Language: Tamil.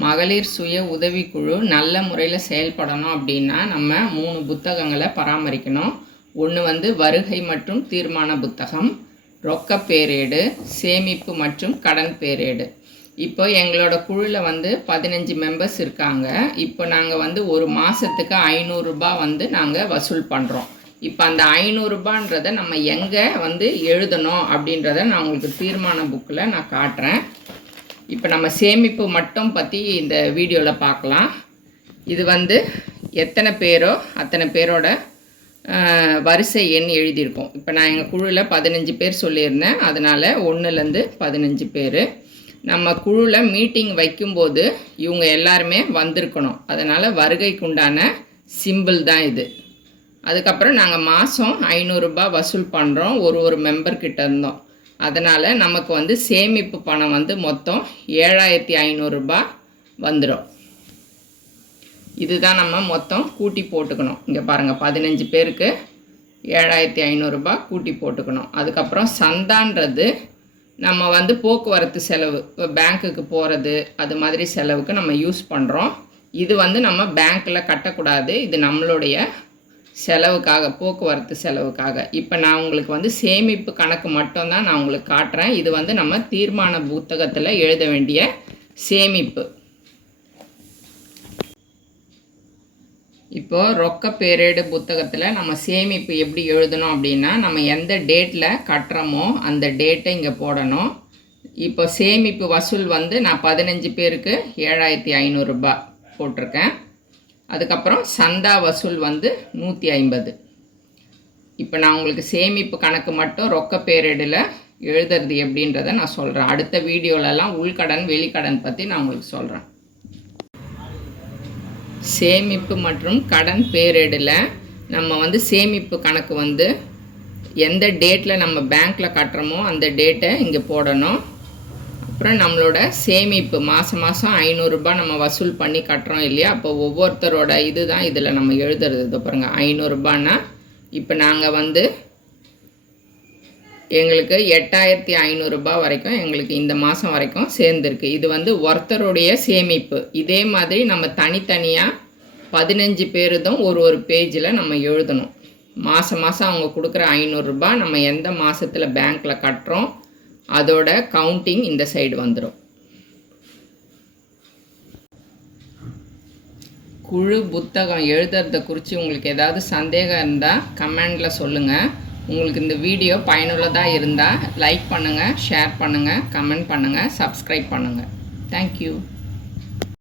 மகளிர் சுய உதவிக்குழு நல்ல முறையில் செயல்படணும் அப்படின்னா நம்ம 3 புத்தகங்களை பராமரிக்கணும். ஒன்று வருகை மற்றும் தீர்மான புத்தகம், ரொக்க பேரேடு, சேமிப்பு மற்றும் கடன் பேரேடு. இப்போ எங்களோட குழுவில் 15 மெம்பர்ஸ் இருக்காங்க. இப்போ நாங்கள் ஒரு மாதத்துக்கு 500 ரூபாய் நாங்கள் வசூல் பண்ணுறோம். இப்போ அந்த 500 ரூபான்றதை நம்ம எங்கே எழுதணும் அப்படின்றத நான் உங்களுக்கு தீர்மான புக்கில் நான் காட்டுறேன். இப்போ நம்ம சேமிப்பு மட்டும் பற்றி இந்த வீடியோவில் பார்க்கலாம். இது எத்தனை பேரோ அத்தனை பேரோட வரிசை எண் எழுதியிருக்கோம். இப்போ நான் எங்கள் குழுவில் 15 பேர் சொல்லியிருந்தேன், அதனால் 1லேருந்து 15 பேர். நம்ம குழுவில் மீட்டிங் வைக்கும்போது இவங்க எல்லாருமே வந்திருக்கணும். அதனால் வருகைக்குண்டான சிம்பிள் தான் இது. அதுக்கப்புறம் நாங்கள் மாதம் 500 ரூபாய் வசூல் பண்ணுறோம் ஒரு மெம்பர்கிட்ட இருந்தோம். அதனால் நமக்கு சேமிப்பு பணம் மொத்தம் 7500 ரூபாய் வந்துடும். இதுதான் நம்ம மொத்தம் கூட்டி போட்டுக்கணும். இங்கே பாருங்கள், 15 பேருக்கு 7500 ரூபாய் கூட்டி போட்டுக்கணும். அதுக்கப்புறம் சந்தான்றது நம்ம போக்குவரத்து செலவு, பேங்க்குக்கு போகிறது அது மாதிரி செலவுக்கு நம்ம யூஸ் பண்ணுறோம். இது நம்ம பேங்க்கில் கட்டக்கூடாது, இது நம்மளுடைய செலவுக்காக, போக்குவரத்து செலவுக்காக. இப்போ நான் உங்களுக்கு சேமிப்பு கணக்கு மட்டும்தான் நான் உங்களுக்கு காட்டுறேன். இது நம்ம தீர்மான புத்தகத்தில் எழுத வேண்டிய சேமிப்பு. இப்போது ரொக்க பேரேடு புத்தகத்தில் நம்ம சேமிப்பு எப்படி எழுதணும் அப்படின்னா, நம்ம எந்த டேட்டில் கட்டுறோமோ அந்த டேட்டை இங்கே போடணும். இப்போ சேமிப்பு வசூல் நான் 15 பேருக்கு 7500 ரூபாய் போட்டிருக்கேன். அதுக்கப்புறம் சந்தா வசூல் 150. இப்போ நான் உங்களுக்கு சேமிப்பு கணக்கு மட்டும் ரொக்க பேரேடில் எழுதுறது எப்படின்றத நான் சொல்கிறேன். அடுத்த வீடியோலலாம் உள்கடன் வெளிக்கடன் பற்றி நான் உங்களுக்கு சொல்கிறேன். சேமிப்பு மற்றும் கடன் பேரேடில் நம்ம சேமிப்பு கணக்கு எந்த டேட்டில் நம்ம பேங்க்கில் கட்டுறோமோ அந்த டேட்டை இங்கே போடணும். அப்புறம் நம்மளோட சேமிப்பு மாதம் 500 ரூபாய் நம்ம வசூல் பண்ணி கட்டுறோம் இல்லையா, அப்போ ஒவ்வொருத்தரோட இது தான் இதில் நம்ம எழுதுறது. பாருங்கள், 500 ரூபான்னா இப்போ நாங்கள் எங்களுக்கு 8500 ரூபாய் வரைக்கும் எங்களுக்கு இந்த மாதம் வரைக்கும் சேர்ந்துருக்கு. இது ஒருத்தருடைய சேமிப்பு. இதே மாதிரி நம்ம தனித்தனியாக 15 பேருதும் ஒரு பேஜில் நம்ம எழுதணும். மாதம் அவங்க கொடுக்குற 500 ரூபாய் நம்ம எந்த மாதத்தில் பேங்க்கில் கட்டுறோம் அதோட கவுண்டிங் இந்த சைடு வந்துடும். குழு புத்தகம் எழுதுறதை குறித்து உங்களுக்கு ஏதாவது சந்தேகம் இருந்தால் கமெண்டில் சொல்லுங்கள். உங்களுக்கு இந்த வீடியோ பயனுள்ளதாக இருந்தால் லைக் பண்ணுங்கள், ஷேர் பண்ணுங்கள், கமெண்ட் பண்ணுங்கள், சப்ஸ்கிரைப் பண்ணுங்கள். தேங்க்யூ.